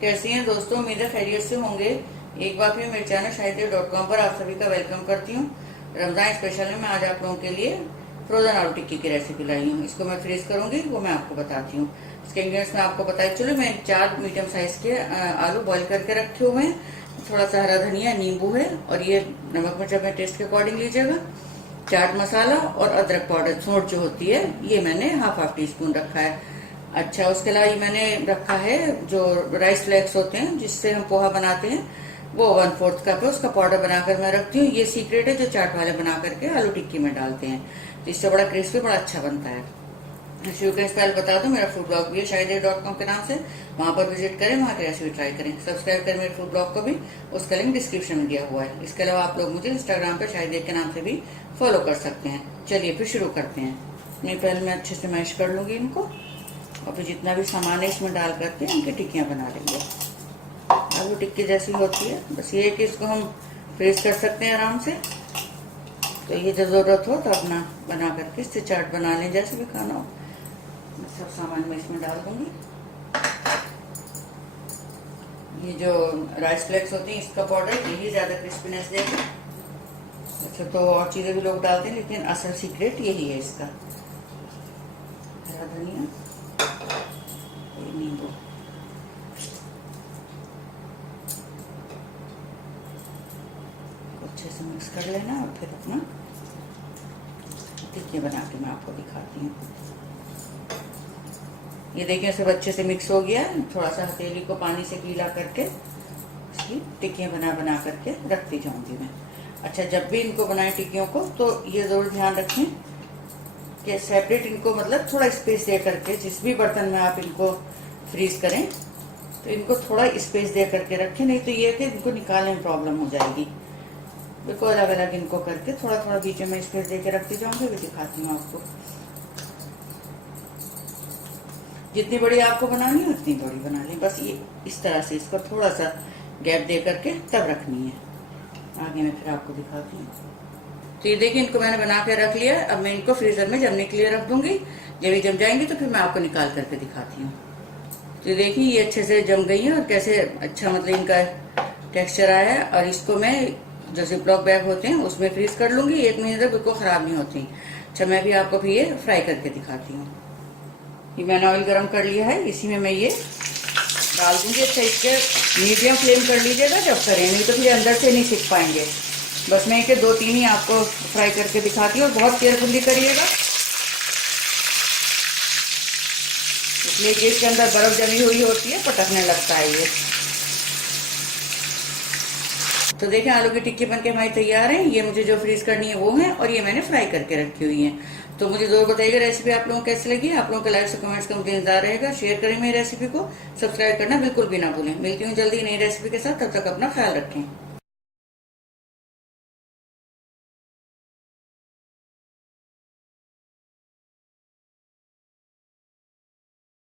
कैसी हैं दोस्तों, उम्मीद है खैरियत से होंगे। एक बार फिर मेरे चैनल शाहिद.com पर आप सभी का वेलकम करती हूँ। रमजान स्पेशल में मैं आज आप लोगों के लिए फ्रोजन आलू टिक्की की रेसिपी लाई हूँ। इसको मैं फ्रीज करूंगी, वो मैं आपको बताती हूँ। इसके इंग्रेडिएंट्स में आपको बताया चलो, मैं 4 मीडियम साइज के आलू बॉईल करके रखे हुए हैं। थोड़ा सा हरा धनिया, नींबू है, और ये नमक मिर्च अपने टेस्ट के अकॉर्डिंग लीजिएगा। चाट मसाला और अदरक पाउडर छोड़ जो होती है, ये मैंने हाफ टी स्पून रखा है। अच्छा, उसके अलावा ये मैंने रखा है जो राइस फ्लेक्स होते हैं जिससे हम पोहा बनाते हैं, वो 1/4 कप है, उसका पाउडर बनाकर मैं रखती हूँ। ये सीक्रेट है जो चाट वाले बना करके आलू टिक्की में डालते हैं, तो इससे बड़ा क्रिस्पी बड़ा अच्छा बनता है। शुरू के पहले बता दूं, मेरा फूड ब्लॉग भी है शाहिद.com के नाम से, वहां पर विजिट करें, वहां की रेसिपी ट्राई करें। सब्सक्राइब करें मेरे फूड ब्लॉग को भी, उसका लिंक डिस्क्रिप्शन में दिया हुआ है। इसके अलावा आप लोग मुझे इंस्टाग्राम पर शाहिद के नाम से भी फॉलो कर सकते हैं। चलिए फिर शुरू करते हैं। पहले मैं अच्छे से मैश कर लूंगी इनको, और फिर जितना भी सामान है इसमें डाल करके इनकी टिक्कियां बना लेंगे। आलू टिक्की जैसी होती है, बस ये है कि इसको हम फ्रीज कर सकते हैं आराम से। तो ये जब जरूरत हो तो अपना बना करके इससे चाट बना लें, जैसे भी खाना हो। मैं सब सामान मैं इसमें डाल दूंगी। ये जो राइस फ्लेक्स होती है, इसका पाउडर, यही ज्यादा क्रिस्पीनेस देगा। अच्छा, तो और चीजें भी लोग डालते हैं, लेकिन असल सीक्रेट यही है इसका। हरा धनिया, नींबू, अच्छे से मिक्स कर लेना, और फिर अपना टिक्की बना के मैं आपको दिखाती हूँ। ये देखिए सब अच्छे से मिक्स हो गया। थोड़ा सा हथेली को पानी से गीला करके इसकी टिक्कियाँ बना बना करके रखती जाऊंगी मैं। अच्छा, जब भी इनको बनाए टिक्कियों को, तो ये जरूर ध्यान रखें कि सेपरेट इनको, मतलब थोड़ा स्पेस दे करके, जिस भी बर्तन में आप इनको फ्रीज करें तो इनको थोड़ा स्पेस दे करके रखें, नहीं तो ये कि इनको निकालने में प्रॉब्लम हो जाएगी। बिल्कुल अलग अलग इनको करके थोड़ा थोड़ा बीच में स्पेस दे के रखती जाऊंगी। भी दिखाती हूँ आपको। जितनी बड़ी आपको बनानी है उतनी बड़ी बना लें, बस ये इस तरह से इसको थोड़ा सा गैप दे करके तब रखनी है। आगे मैं फिर आपको दिखाती हूँ। तो ये देखिए, इनको मैंने बना के रख लिया। अब मैं इनको फ्रीजर में जमने के लिए रख दूंगी। जब ये जम जाएंगी तो फिर मैं आपको निकाल करके दिखाती हूँ। तो ये देखिए, ये अच्छे से जम गई है, और कैसे अच्छा मतलब इनका टेक्सचर आया है। और इसको मैं जो जिपलॉक बैग होते हैं उसमें फ्रीज कर लूंगी 1 महीने तक, बिल्कुल खराब नहीं होती। अच्छा, मैं भी आपको फिर ये फ्राई करके दिखाती हूँ। ये मैंने ऑयल गरम कर लिया है, इसी में मैं ये डाल दूंगी। अच्छा, इसके मीडियम फ्लेम कर लीजिएगा जब करें, नहीं तो फिर अंदर से नहीं सीख पाएंगे। बस मैं इनके 2-3 ही आपको फ्राई करके दिखाती हूँ, और बहुत केयरफुली करिएगा, इसलिए कि इसके अंदर बर्फ जमी हुई होती है, पटकने लगता है ये। तो देखें, आलू की टिक्की बनके हमारी तैयार है। ये मुझे जो फ्रीज करनी है वो है, और ये मैंने फ्राई करके रखी हुई है। तो मुझे जरूर बताइएगा रेसिपी आप लोगों को कैसी लगी। आप लोगों के लाइक और कमेंट्स का मुझे इंतजार रहेगा। शेयर करें मेरी रेसिपी को, सब्सक्राइब करना बिल्कुल भी ना भूलें। मिलती हूँ जल्दी नई रेसिपी के साथ, तब तक अपना ख्याल रखें।